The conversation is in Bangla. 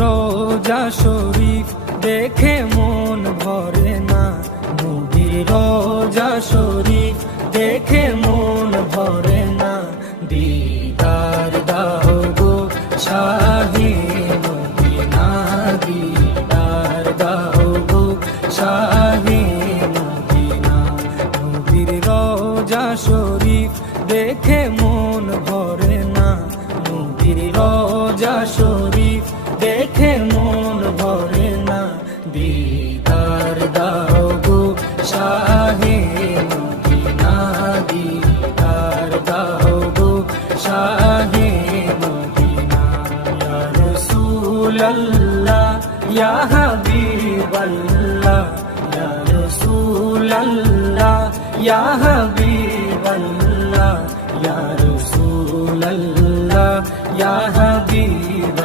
রোজা শরীফ দেখে মন ভরে না, নবীর রোজা শরীফ দেখে মন ভরে না। দিদার দাও গো শাহে মদিনা, দিদার দাও গো শাহে মদিনা। নবীর রোজা শরীফ দেখে মন ভরে না, নবীর রোজা শরীফ দেখে মন ভরে না। দিদার দাও গো শাহে মদিনা, দিদার দাও গো শাহে মদিনা। ইয়া রাসূলাল্লাহ ইয়া হাবিবাল্লাহ, ইয়া রাসূলাল্লাহ ইয়া হাবিবাল্লাহ, ইয়া রাসূলাল্লাহ ইয়া হাবিবাল্লাহ।